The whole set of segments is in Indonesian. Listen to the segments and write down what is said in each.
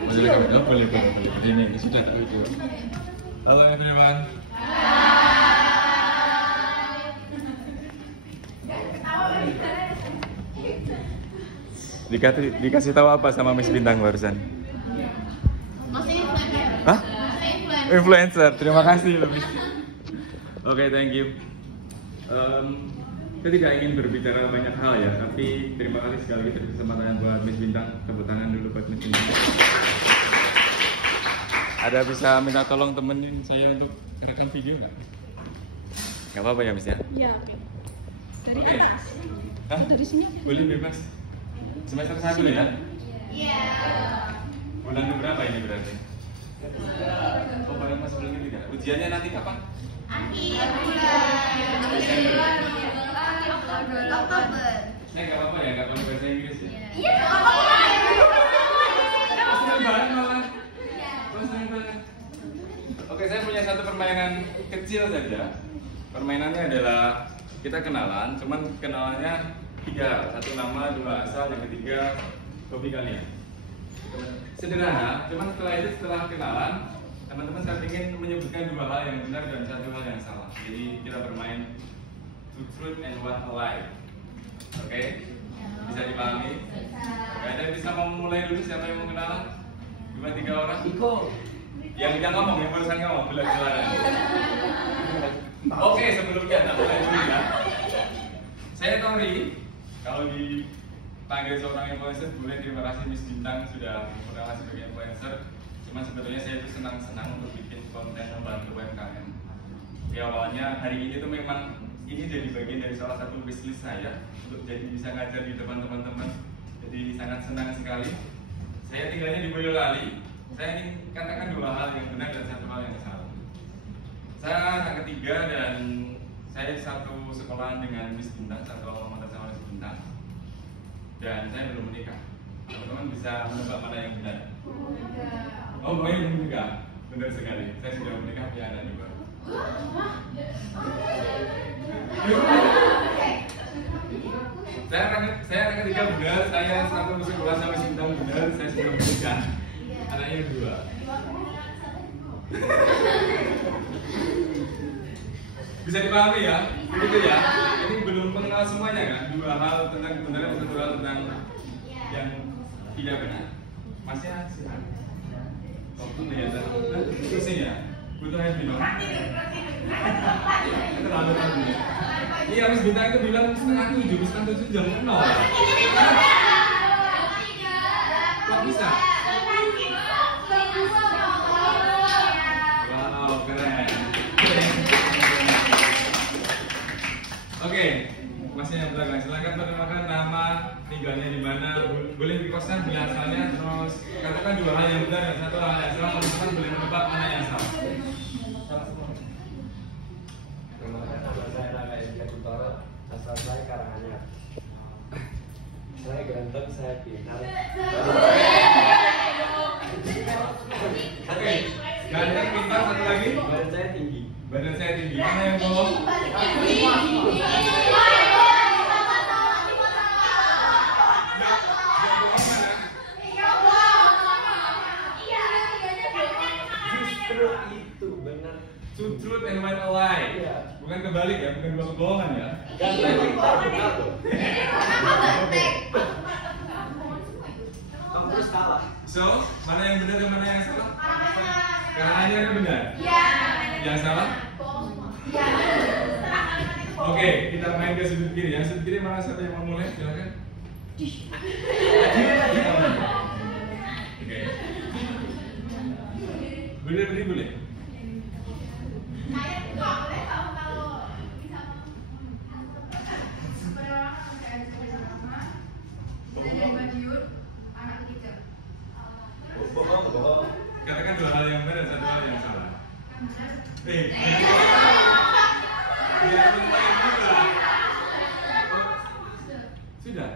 Boleh. Ini sudah tak video. Halo everyone. Dikasih tahu apa sama Miss Bintang barusan? Masih influencer. Hah? Influencer. Terima kasih Miss. Oke, thank you. Saya tidak ingin berbicara banyak hal ya, tapi terima kasih sekali lagi kesempatan buat Miss Bintang. Tepuk tangan dulu buat Miss Bintang. Ada bisa minta tolong temenin saya untuk rekam video nggak? Nggak apa-apa ya Miss ya? Iya. Dari atas. Hah? Dari sini aja. Boleh bebas. Semester 1 ya? Iya. Bulan berapa ini berarti? Oh, baru masuk bulan ketiga. Ujiannya nanti kapan? Akhir bulan. Oktober. Saya nggak apa-apa ya, nggak perlu bahasa Inggris ya? Iya. Senang banget malah. Senang banget. Oke, saya punya satu permainan kecil saja. Permainannya adalah kita kenalan, cuman kenalannya 3, satu nama, 2 asal, yang ketiga hobi kalian. Sederhana, cuman setelah kenalan, teman-teman saya ingin menyebutkan 2 hal yang benar dan 1 hal yang salah. Jadi kita bermain two truth and one lie. Oke? Bisa dipahami? Oke, ada yang bisa mau mulai dulu, siapa yang mau kenalan? 2-3 orang? Iko. Yang ngomong, yang barusan ngomong, silakan. Oke, sebelumnya tak mulai dulu ya. Saya Tori. Kalau dipanggil seorang influencer, boleh. Terima kasih Miss Bintang sudah memperkenalkan sebagai influencer. Cuman sebetulnya saya itu senang untuk bikin konten membantu UMKM. Ya awalnya hari ini tuh memang ini jadi bagian dari salah satu wishlist saya untuk jadi bisa ngajar di depan teman-teman. Jadi sangat senang sekali. Saya tinggalnya di Boyolali. Saya ingin katakan 2 hal yang benar dan 1 hal yang salah. Saya anak ketiga dan saya satu sekolahan dengan Miss Bintang, satu alma mater sama Miss Bintang. Dan saya belum menikah. Teman-teman bisa menebak mana yang benar? Oh, mau yang menikah? Benar sekali. Saya sudah menikah, punya anak juga. Saya anak ketiga benar. Saya satu sekolah sama Miss Bintang benar. Saya sudah menikah. Anaknya 2. Bisa dipahami ya, begitu ya. Ini belum mengenal semuanya kan. 2 hal tentang kebenaran, 1 hal tentang yang tidak benar. Masnya silakan. Waktu kelihatan. Pusing ya. Butuh air minum. Terlalu tadi. Iya, Miss Bintang itu bilang 6:30, 6:30 jam 0. Kok bisa? Wow, keren. Oke, masnya yang belakang, silakan perkenalkan nama, tinggalnya di mana, boleh dikoskan bila asalnya, terus katakan 2 hal yang benar dan 1 hal yang salah. Teman-teman boleh menebak mana yang salah. Perkenalkan, nama saya Naga Indra Kutoro, asal saya Karanganyar. Saya ganteng, saya pintar. Oke, ganteng, pintar, 1 lagi. Badan saya tinggi. Badan saya tinggi. Mana yang bohong? Justru itu benar. Two truth and one lie. Iya. Bukan kebalik ya, bukan 2 kebohongan ya. Ganteng, pintar, benar tuh. Kamu terus kalah. So, mana yang benar dan mana yang salah? Karanganyar yang benar. Yang salah? Oke, kita main ke sudut kiri. Yang sudut kiri mana, siapa yang mau mulai? Silakan. Oke. Berdiri boleh. Bohong. Katakan 2 hal yang benar dan 1 hal yang salah. Biar lumayan juga. Sudah.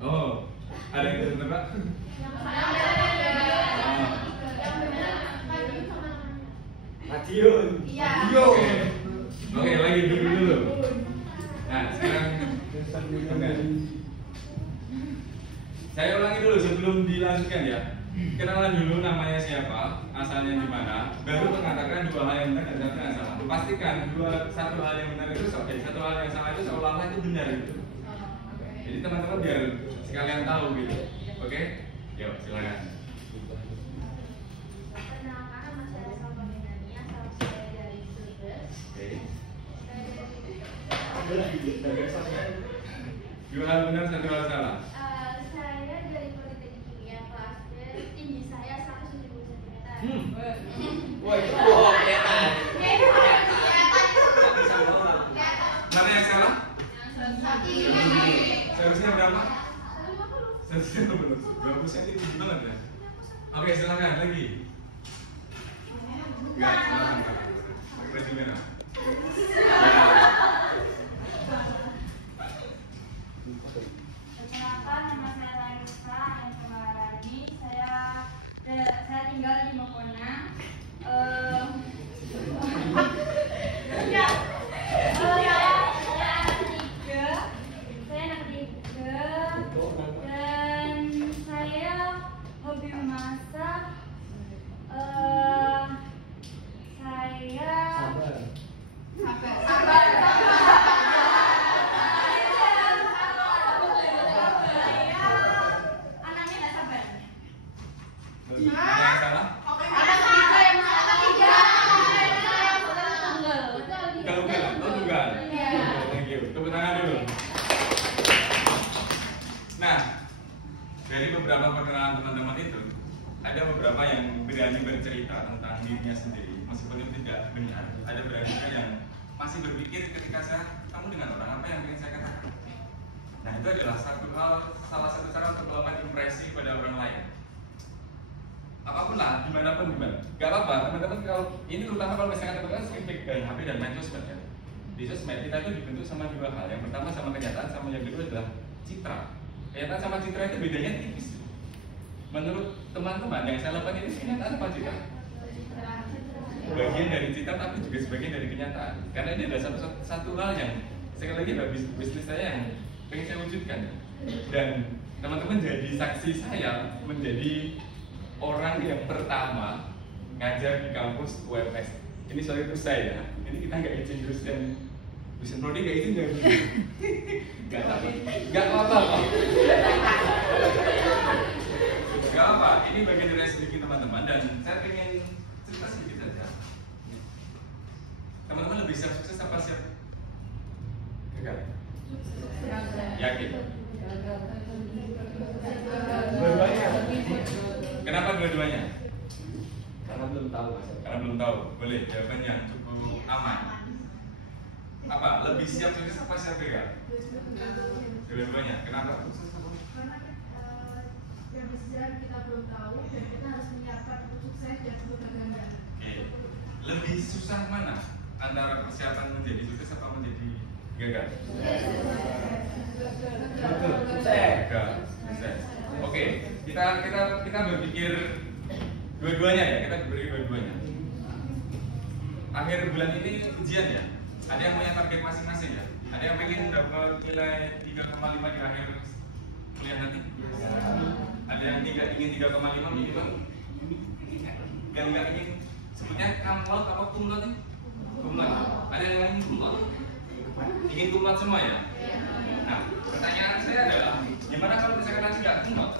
Oh, ada yang bisa tebak? Madiun. Oke, lagi dulu. Nah, sekarang Saya ulangi dulu sebelum dilanjutkan ya. Kenalan dulu namanya siapa, asalnya di mana, baru mengatakan dua hal yang benar dan satu yang salah. Pastikan satu hal yang benar itu satu hal yang salah itu seolah-olah itu benar gitu. Jadi teman-teman biar sekalian tahu gitu. Oke? Yuk, silakan. Perkenalkan, nama saya Salma Benani, asal saya dari Brebes. Oke. Dua hal benar, satu hal salah. Saya dari Politeknik Kimia kelas D, tinggi saya 170 cm. Wah, itu kelihatan. Mana yang salah? Seharusnya berapa? 20 cm tinggi banget ya. Oke, silakan lagi. Enggak, silakan. Pakai baju merah. Perkenalkan, nama saya Raisa Ansumarani. Saya tinggal di Mokona. Saya anak tiga dan saya hobi memasak. Anaknya nggak sabar. Mana yang salah? Kalau bukan. Thank you. Tepuk tangan dulu. Nah, dari beberapa perkenalan teman-teman itu, ada beberapa yang berani bercerita tentang dirinya sendiri, meskipun itu tidak benar. Ada berani yang masih berpikir ketika kamu dengan orang apa yang ingin saya katakan. Nah, itu adalah salah satu cara untuk melakukan impresi pada orang lain. Apapun lah, dimanapun gimana, gak apa-apa teman-teman. Kalau ini terutama kalau misalnya teman-teman sering pegang HP dan main sosmed ya. Di sosmed kita itu dibentuk sama dua hal. Yang pertama sama kenyataan, sama yang kedua adalah citra. Kenyataan sama citra itu bedanya tipis. Menurut teman-teman yang saya lakukan ini kenyataan apa citra? Bagian dari citra tapi juga sebagian dari kenyataan. Karena ini adalah satu hal yang sekali lagi adalah bisnis saya yang ingin saya wujudkan. Dan teman-teman jadi saksi saya menjadi orang yang pertama ngajar di kampus UMS. Ini soal itu saya. Ini kita nggak izin dosen prodi nggak izin nggak? Nggak apa-apa. Nggak apa. Ini bagian dari sedikit teman-teman dan saya ingin cerita sedikit saja. Teman-teman lebih siap sukses apa siap gagal? Yakin? Dua-duanya. Kenapa dua-duanya? Karena belum tahu, Mas. Karena belum tahu. Boleh jawaban yang cukup aman. Apa? Lebih siap sukses apa siap gagal? Dua-duanya. Kenapa? Karena yang besar kita belum tahu dan kita harus menyiapkan untuk sukses dan untuk gagal. Oke. Lebih susah mana antara persiapan menjadi sukses apa menjadi gagal? Betul. Sukses. Gagal. Sukses. Oke. Kita berpikir dua-duanya ya. Kita berpikir dua-duanya. Akhir bulan ini ujian ya. Ada yang punya target masing-masing ya. Ada yang pengen dapat nilai 3,5 di akhir kuliah nanti. Ada yang ingin 3,5 minimal. Yang nggak ingin sebutnya kamlot apa kumlot nih? Kumlot. Ada yang ingin kumlot? Ingin kumlot semua ya? Nah, pertanyaan saya adalah gimana kalau misalkan nanti nggak kumlot?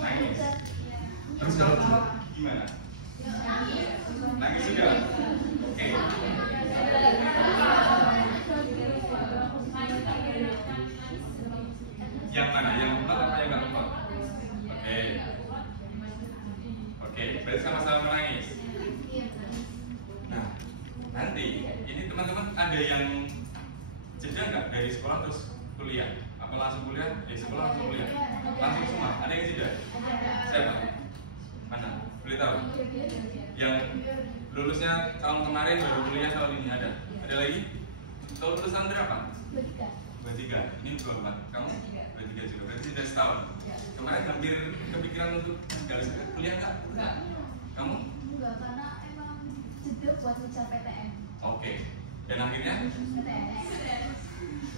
Nangis. Terus kalau kumlot gimana? Nangis juga. Oke. Yang mana? Yang kumlot apa yang nggak kumlot? Oke. Oke, berarti sama-sama menangis. Nah, nanti ini teman-teman ada yang jeda nggak dari sekolah terus kuliah? Apa langsung kuliah? Sekolah langsung kuliah? Langsung semua? Ada yang jeda? Siapa? Mana? Boleh tahu? Yang lulusnya tahun kemarin baru kuliah tahun ini ada? Ada lagi? Tahun lulusan berapa? 23. Ini 24. Kamu? 23 juga. Berarti sudah setahun. Kemarin hampir kepikiran untuk nggak bisa kuliah nggak? Kamu? Enggak, karena emang jeda buat ngejar PTN. Oke. Dan akhirnya? PTN.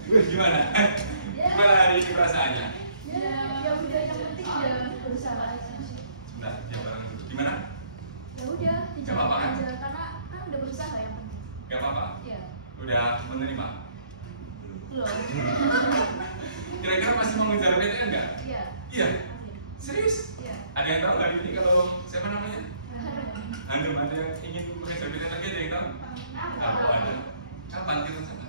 Gimana? Gimana hari ini? Udah menerima? Belum. Kira-kira masih mau ngejar PTN nggak? Iya. Iya? Serius? Iya. Ada yang tahu nggak ini kalau siapa namanya? Antum, ada yang ingin mengejar PTN lagi, ada yang tahu? Aku ada. Kapan kita sana?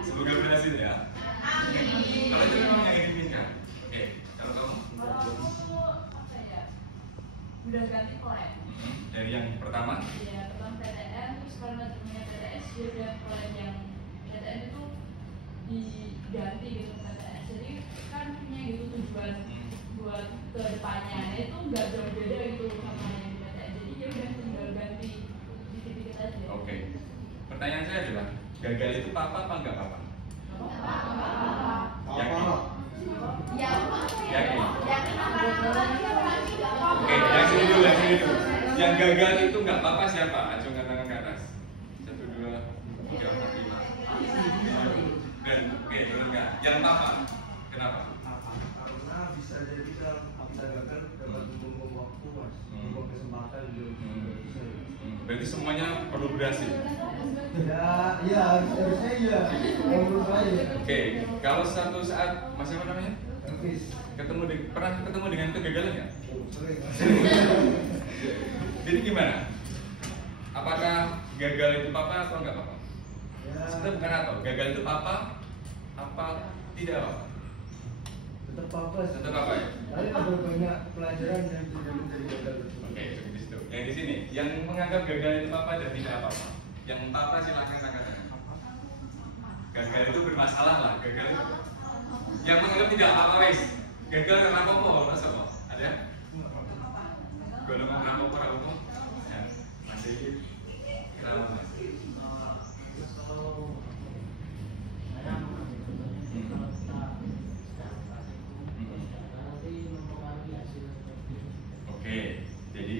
Semoga berhasil ya. Kalau itu memang yang diinginkan. Oke, kalau kamu? Kalau aku tuh apa ya? Udah ganti plan. Dari yang pertama? Iya, pertama PTN, terus karena punya PTS dia udah plan yang PTN itu diganti gitu PTS. Jadi kan punya gitu tujuan buat ke depannya. Itu nggak jauh beda gitu sama yang di PTN. Jadi dia udah tinggal ganti dikit-dikit aja. Oke. Pertanyaan saya adalah, gagal itu apa enggak apa? Yakin? Yakin? Oke, yang sini dulu, yang sini dulu. Yang gagal itu nggak apa-apa siapa? Acungkan tangan ke atas. 1, 2, 3, 4, 5. Dan oke, turun nggak? Yang apa? Kenapa? Karena bisa jadi bisa gagal dapat membuang waktu mas, membuang kesempatan gitu. Berarti semuanya perlu berhasil. Ya, iya harusnya iya. Menurut saya. Oke, kalau satu saat Mas siapa namanya? Elvis. Pernah ketemu dengan kegagalan nggak? Sering. Jadi gimana? Apakah gagal itu apa atau enggak apa? Ya. Sebenarnya bukan atau gagal itu apa tidak apa? Tetap apa? Tetap apa ya? Tapi ada banyak pelajaran yang tidak menjadi gagal. Oke, cukup di situ. Yang di sini, yang menganggap gagal itu apa dan tidak apa-apa. Yang apa silahkan angkat tangan. Gagal itu bermasalah lah, gagal itu. Yang menganggap tidak apa-apa wes. Gagal karena apa? Rasa apa? Ada? Golongan apa apa? Ya, masih kenapa mas? Oke, jadi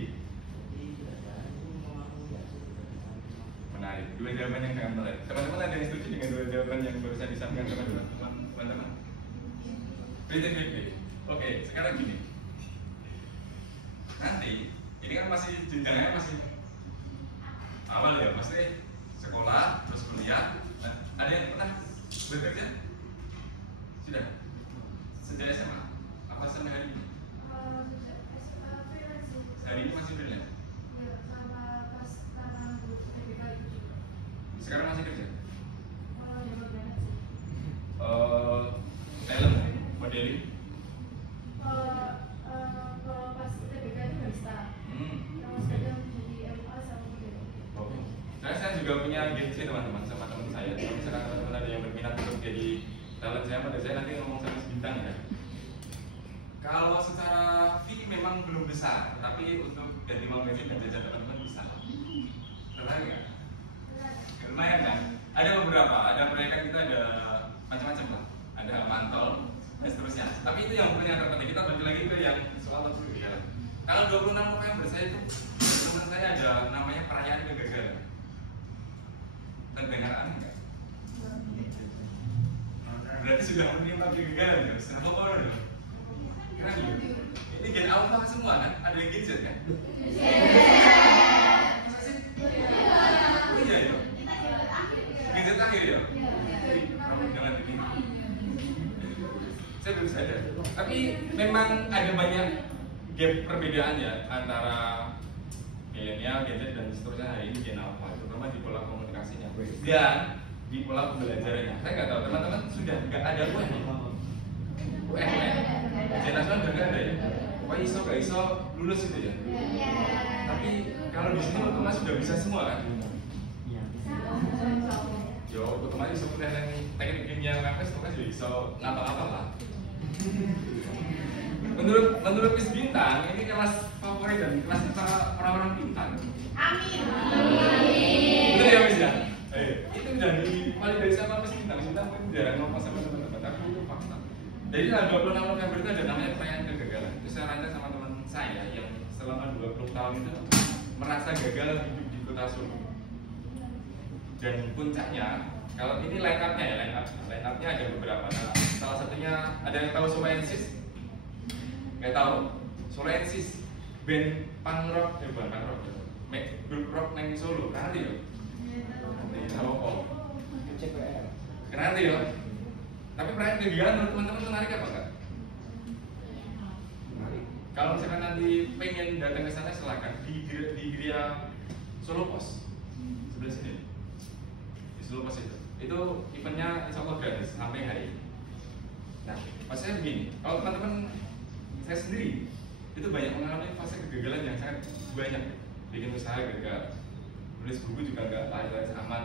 menarik. Dua jawaban yang sangat menarik. Teman-teman ada yang setuju dengan dua jawaban yang barusan disampaikan teman-teman? Pilih. Oke, sekarang gini. Nanti ini kan masih jenjangnya masih awal ya, pasti sekolah terus kuliah. Nah, ada yang pernah bekerja? Sudah? Sejak SMA? Apa sampai hari ini? Hari ini masih freelance? Sekarang masih kerja? Talent, modeling? Kalau pas TBK itu barista. Kalau Oke. sekarang jadi MA sama modeling. Oke. Saya juga punya agensi teman-teman sama teman saya. Kalau misalkan teman-teman ada yang berminat untuk jadi talent saya pada saya nanti ngomong sama Bintang ya. Kalau secara fee memang belum besar, tapi untuk ganti uang bensin dan jajan teman-teman bisa. Tertarik nggak? Lumayan kan? Ada beberapa, ada mereka kita ada macam-macam lah. Ada mantol dan seterusnya. Tapi itu yang punya terpenting. Kita balik lagi ke yang soal kegagalan. Kalau 26 November saya itu teman saya ada namanya perayaan kegagalan. Terdengar aneh nggak? Berarti sudah menerima kegagalan ya? Sudah apa dulu? Keren ya? Ini gen alpha semua kan? Ada yang gen Z kan? Masa sih? Oh iya ya? Gen Z akhir ya? Jangan ini. Saya baru sadar. Tapi memang ada banyak gap perbedaan ya antara milenial, Gen Z dan seterusnya hari ini gen alpha, terutama di pola komunikasinya dan di pola pembelajarannya. Saya nggak tahu teman-teman sudah nggak ada UN ujian nasional udah nggak ada ya. Wah iso nggak iso lulus itu ya. Tapi kalau di sini otomatis sudah bisa semua kan? Yo otomatis kuliah yang teknik kimia ngapain otomatis sudah bisa ngapa-ngapa lah. Menurut Miss Bintang ini kelas favorit dan kelas para orang-orang pintar. Amin. Betul ya Miss ya? Itu udah divalidasi sama Miss Bintang. Miss Bintang mungkin jarang ngomong sama teman-teman, tapi itu fakta. Jadi tanggal 26 November itu ada namanya perayaan kegagalan. Itu saya rancang sama teman saya yang selama 20 tahun itu merasa gagal hidup di kota Solo. Dan puncaknya, kalau ini line up-nya ya, line up-nya ada beberapa. Nah, salah satunya ada yang tahu Soloensis? Nggak tahu? Soloensis band punk rock, bukan punk rock, grup rock neng Solo, kali ya? Apa? CPR. Keren ya. Tapi perayaan kegiatan menurut teman-teman menarik apa enggak? Menarik. Kalau misalkan nanti pengen datang ke sana silakan di Gria Solo Pos sebelah sini. Di Solo Pos itu eventnya insya Allah gratis sampai hari ini. Nah, maksudnya begini, kalau teman-teman saya sendiri itu banyak mengalami fase kegagalan yang sangat banyak. Bikin usaha gagal, nulis buku juga nggak laris aman.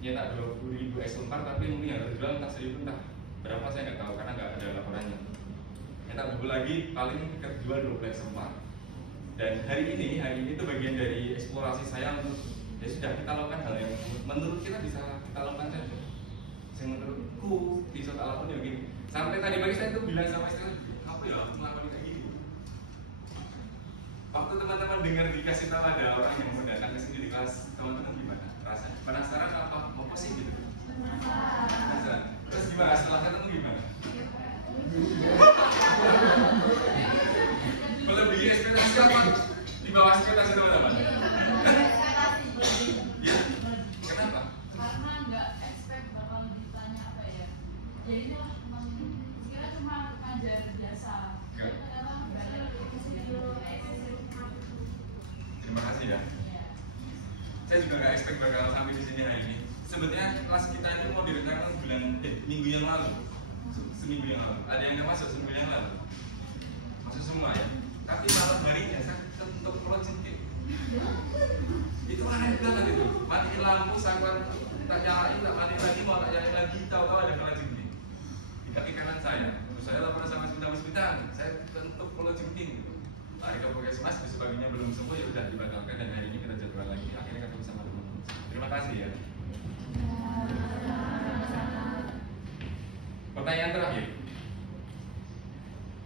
Nyetak 20.000 eksemplar tapi mungkin yang terjual entah 1.000 entah berapa saya nggak tahu karena nggak ada laporannya. Nyetak buku lagi paling terjual 20 eksemplar. Dan hari ini itu bagian dari eksplorasi saya untuk ya sudah kita lakukan hal yang menurut kita bisa kita lakukan saja. Yang menurutku bisa tak lakukan ya begini. Sampai tadi pagi saya tuh bilang sama istri, apa ya aku melakukan kayak gini. Waktu teman-teman dengar dikasih tahu ada orang yang mau datang ke sini di kelas, teman-teman gimana rasanya? Penasaran apa? Mau sih gitu? Penasaran. Terus gimana? Setelah ketemu gimana? Melebihi ekspektasi apa? Di bawah ekspektasi teman-teman? Ya? Kenapa? Karena nggak expect bakal ditanya apa ya. Jadi itu kira cuma ngajar biasa. Jadi ternyata nggak ada. Terima kasih ya. Saya juga nggak expect bakal sampai di sini hari ini. Sebetulnya kelas kita itu mau direkam minggu yang lalu, seminggu yang lalu. Ada yang nggak masuk seminggu yang lalu, masuk semua ya. Tapi malam harinya saya tetap closing tim. Itu aneh banget itu. Matiin lampu, saklar tak nyalain, tak mati lagi, mau tak nyalain lagi, tahu-tahu ada closing tim. Di kaki kanan saya, terus saya laporan sama sebentar, saya tetap closing tim gitu. Hari ke Puskesmas, besok paginya belum sembuh ya udah dibatalkan dan hari ini kita jadwal lagi. Akhirnya ketemu sama teman-teman. Terima kasih ya. Pertanyaan terakhir.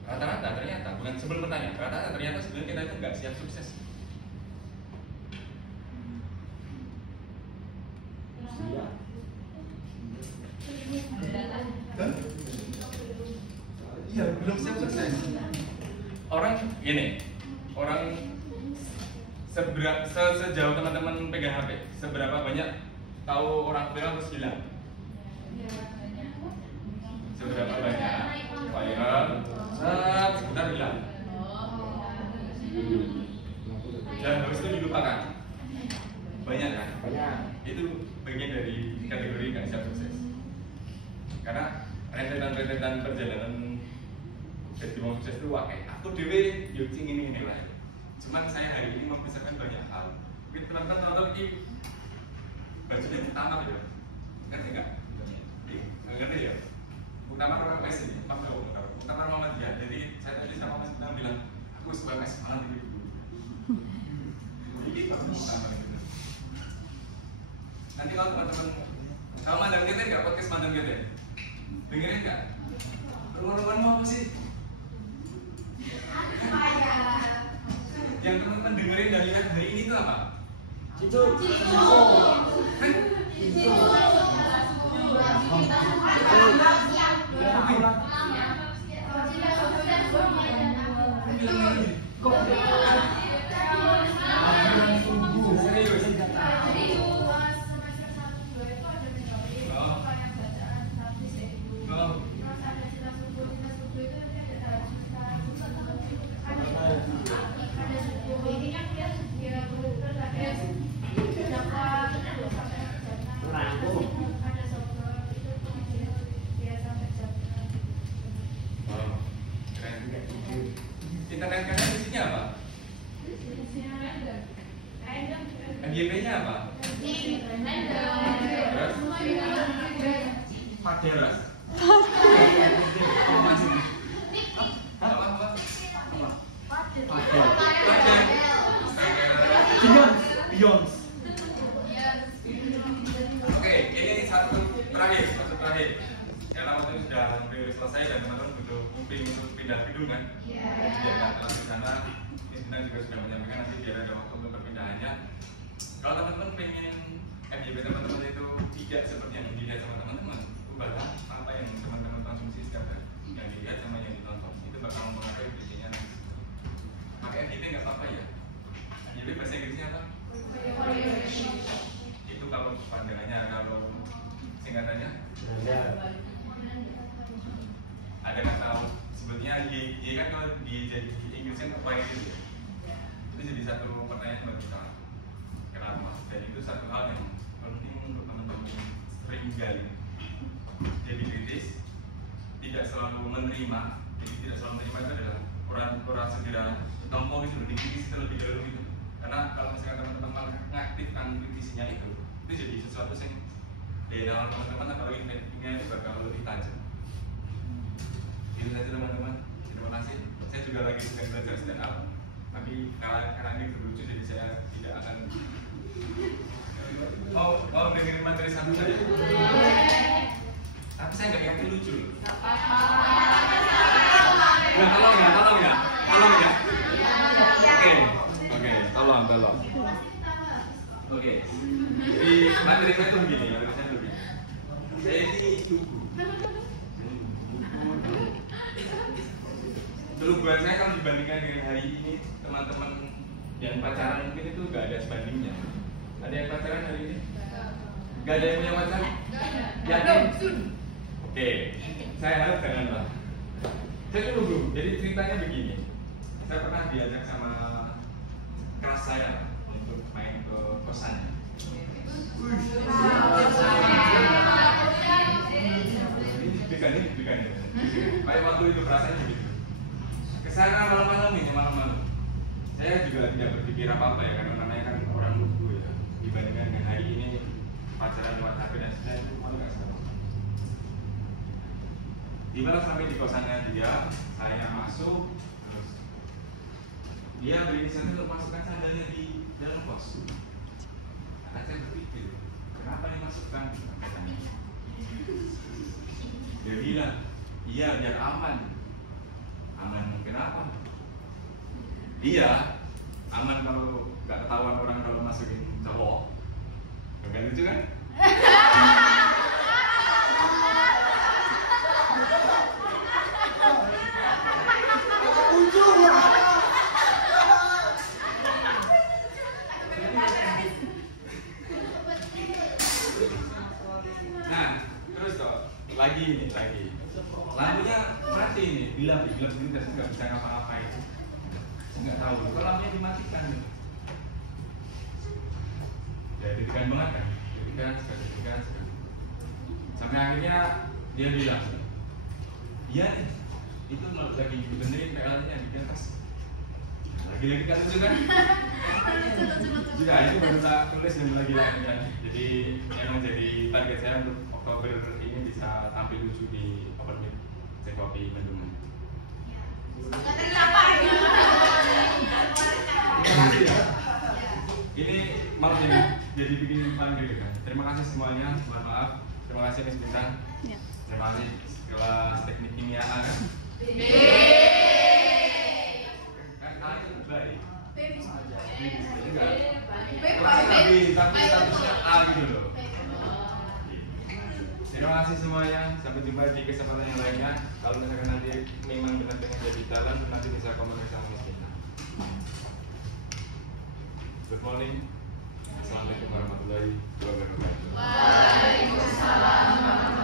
Rata-rata ternyata bukan sebelum pertanyaan. Rata-rata ternyata sebenarnya kita itu nggak siap sukses. Iya. Iya, belum siap sukses. Orang gini, orang sejauh teman-teman pegang HP, seberapa banyak tahu orang viral terus hilang? Seberapa banyak viral, sebentar hilang. Dan habis itu dilupakan. Banyak kan? Banyak. Itu bagian dari kategori nggak siap sukses. Karena rentetan perjalanan jadi mau sukses itu wakai. Aku dewe yuk ini lah. Cuman saya hari ini mempersiapkan banyak hal. Mungkin teman-teman nonton ini bajunya pertama gitu. Ngerti nggak? Ngerti ya? Utama orang mes ini, apa nggak tahu? Utama Muhammadiyah. Jadi saya tadi sama Mas Bintang bilang, aku suka mes banget gitu. Ini bagus utama gitu. Nanti kalau teman-teman kalau mandang kita nggak podcast mandang kita, dengerin nggak? Rumah-rumah mau apa sih? Yang teman-teman dengerin dan lihat hari ini itu apa? Itu. Internet kalian isinya apa? MYP-nya apa? Terus? Terus? Apa? Beyond. Oke, ini satu terakhir. Karena waktu itu sudah hampir selesai dan teman-teman butuh kuping untuk pindah gedung kan? Ya, kalau di sana, ini sebenarnya juga sudah menyampaikan nanti biar ada waktu untuk perpindahannya. Kalau teman-teman pengen MYP teman-teman itu tidak seperti yang dilihat sama teman-teman, ubahlah apa yang teman-teman konsumsi sekarang, yang dilihat sama yang ditonton. Itu bakal mempengaruhi biasanya nanti. Pakai MYP nggak apa-apa ya. MYP bahasa Inggrisnya apa? Itu tulisannya? Belanda. Ada kata sebetulnya Y kan kalau di Inggris kan apa itu? Itu jadi satu pertanyaan buat kita. Kenapa? Dan itu satu hal yang penting untuk teman-teman sering gali. Jadi kritis, tidak selalu menerima. Jadi tidak selalu menerima itu adalah orang segera ngomong itu dikritis terlebih dahulu gitu. Karena kalau misalkan teman-teman mengaktifkan kritisnya itu jadi sesuatu yang dari dalam teman-teman apalagi netnya itu bakal lebih tajam. Itu saja teman-teman. Terima kasih. Saya juga lagi sedang belajar stand up, tapi karena ini lucu jadi saya tidak akan mau dengerin materi satu saja. Tapi saya nggak yakin lucu. Nggak, tolong ya. Tolong. Oke. Jadi materi saya itu begini. Saya ini dulu buat saya kalau dibandingkan dengan hari ini teman-teman yang pacaran mungkin itu nggak ada sebandingnya. Ada yang pacaran hari ini? Nggak ada yang punya pacar? Yakin? Oke. Saya harap jangan lah. Saya dulu, jadi ceritanya begini. Saya pernah diajak sama kelas saya untuk main ke kosannya. Deg-degan. Kayak waktu itu rasanya begitu. Kesana malam-malam. Saya juga tidak berpikir apa-apa ya, karena namanya kan orang lugu ya. Dibandingkan dengan hari ini pacaran luar HP dan sebagainya itu malu nggak salah. Tiba sampai di kosannya dia, saya masuk, terus dia berinisiatif untuk masukkan sandalnya di dalam kos. Karena saya berpikir, kenapa dimasukkan? Katanya. Dia bilang, iya biar aman. Aman kenapa? Dia aman kalau nggak ketahuan orang kalau masukin cowok. Gak lucu kan? Nah, terus toh lagi. Lampunya mati ini, gelap ini saya nggak bisa ngapa-ngapain. Saya nggak tahu. Kalau lampunya dimatikan, ya deg-degan banget kan, deg-degan. Sampai akhirnya dia bilang, iya nih, itu lagi benerin PL-nya di atas. Lagi-lagi kan lucu kan? Sudah, itu baru tak tulis dan lagi kan. Jadi yang menjadi target saya untuk Oktober ini bisa tampil lucu di Open Mic Cekopi Mendungan. Ini malah jadi bikin paling deg-degan. Terima kasih semuanya, mohon maaf. Terima kasih Miss Bintang. Terima kasih kelas teknik kimia A kan. Tapi statusnya A gitu loh. Terima kasih semuanya. Sampai jumpa di kesempatan yang lainnya. Kalau misalkan nanti memang benar pengen jadi talent, nanti bisa komunikasi sama Miss Bintang. Good morning. Assalamualaikum warahmatullahi wabarakatuh. Waalaikumsalam.